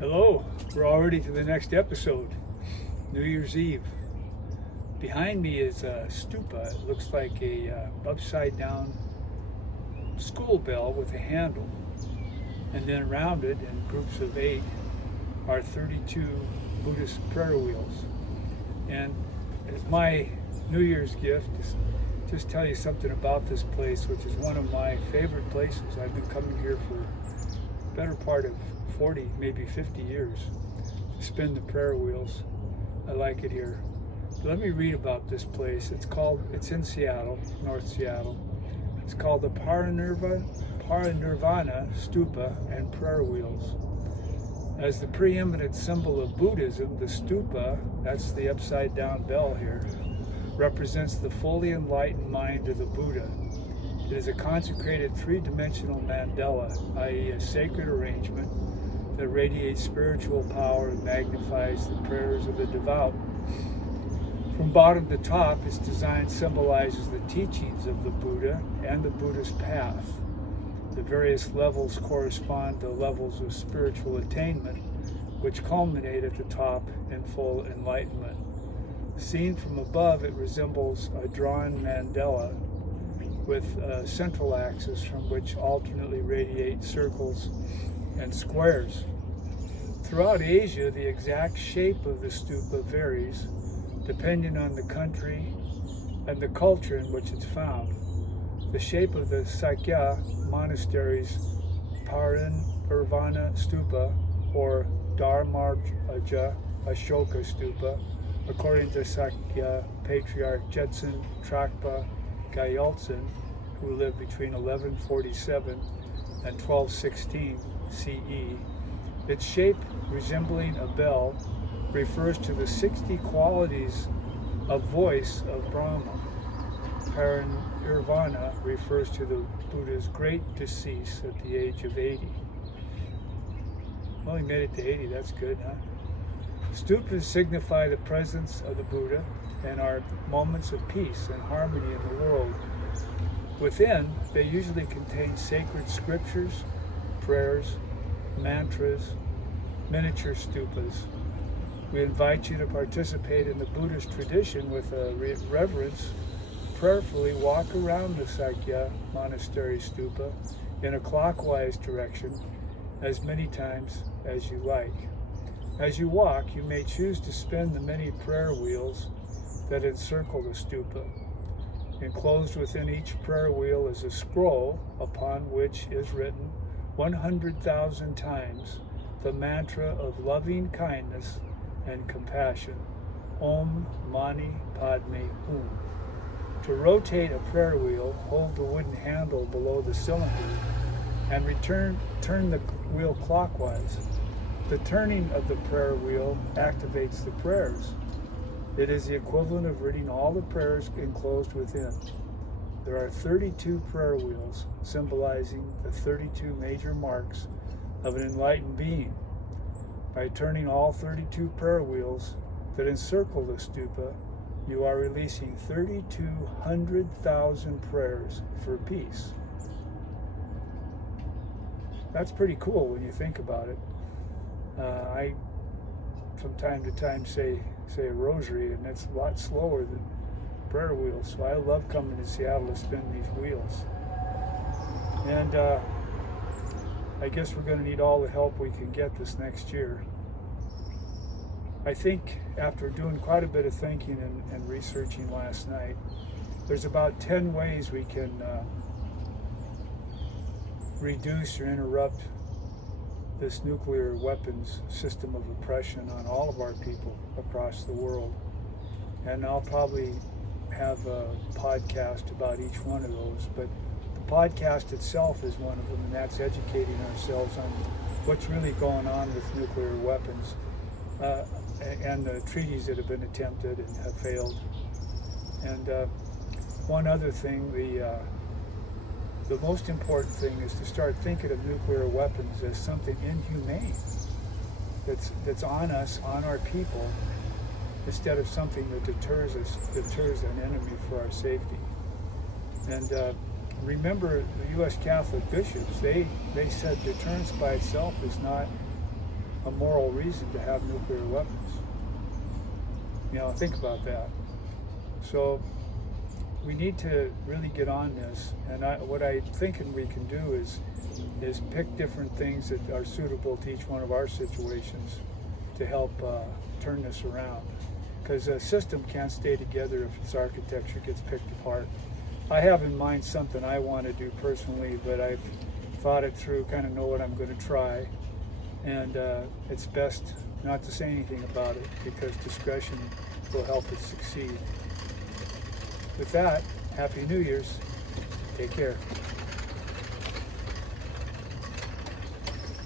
Hello, we're already to the next episode, New Year's Eve. Behind me is a stupa. It looks like a upside down school bell with a handle. And then around it, in groups of 8, are 32 Buddhist prayer wheels. And as my New Year's gift, just tell you something about this place, which is one of my favorite places. I've been coming here for the better part of 40, maybe 50 years to spin the prayer wheels. I like it here. But let me read about this place. It's in Seattle, North Seattle. It's called the Parinirvana Stupa and Prayer Wheels. As the preeminent symbol of Buddhism, the stupa, that's the upside down bell here, represents the fully enlightened mind of the Buddha. It is a consecrated three-dimensional mandala, i.e. a sacred arrangement that radiates spiritual power and magnifies the prayers of the devout. From bottom to top, its design symbolizes the teachings of the Buddha and the Buddhist path. The various levels correspond to levels of spiritual attainment, which culminate at the top in full enlightenment. Seen from above, it resembles a drawn mandala with a central axis from which alternately radiate circles and squares. Throughout Asia, the exact shape of the stupa varies depending on the country and the culture in which it's found. The shape of the Sakya monastery's Parinirvana Stupa or Dharmarja Ashoka Stupa, according to Sakya Patriarch Jetsun Trakpa Gyaltsen, who lived between 1147 and 1216 CE. Its shape, resembling a bell, refers to the 60 qualities of voice of Brahma. Parinirvana refers to the Buddha's great decease at the age of 80. Well, he made it to 80, that's good, huh? Stupas signify the presence of the Buddha and are moments of peace and harmony in the world. Within, they usually contain sacred scriptures, prayers, mantras, miniature stupas. We invite you to participate in the Buddhist tradition with a reverence. Prayerfully walk around the Sakya Monastery Stupa in a clockwise direction as many times as you like. As you walk, you may choose to spin the many prayer wheels that encircle the stupa. Enclosed within each prayer wheel is a scroll upon which is written 100,000 times the mantra of loving kindness and compassion, Om Mani Padme Hum. To rotate a prayer wheel, hold the wooden handle below the cylinder and turn the wheel clockwise. The turning of the prayer wheel activates the prayers. It is the equivalent of reading all the prayers enclosed within. There are 32 prayer wheels, symbolizing the 32 major marks of an enlightened being. By turning all 32 prayer wheels that encircle the stupa, you are releasing 3,200,000 prayers for peace. That's pretty cool when you think about it. I, from time to time, say a rosary, and that's a lot slower than prayer wheels. So I love coming to Seattle to spin these wheels. And I guess we're going to need all the help we can get this next year. I think after doing quite a bit of thinking and researching last night, there's about 10 ways we can reduce or interrupt this nuclear weapons system of oppression on all of our people across the world. And I'll probably have a podcast about each one of those, but the podcast itself is one of them, and that's educating ourselves on what's really going on with nuclear weapons and the treaties that have been attempted and have failed. And one other thing, the most important thing is to start thinking of nuclear weapons as something inhumane that's on us, on our people, instead of something that deters an enemy for our safety. And remember, the U.S. Catholic bishops, they said deterrence by itself is not a moral reason to have nuclear weapons. You know, think about that. So we need to really get on this, and what I'm thinking we can do is pick different things that are suitable to each one of our situations to help turn this around. Because a system can't stay together if its architecture gets picked apart. I have in mind something I want to do personally, but I've thought it through, kind of know what I'm going to try, and it's best not to say anything about it because discretion will help it succeed. With that, Happy New Year's. Take care.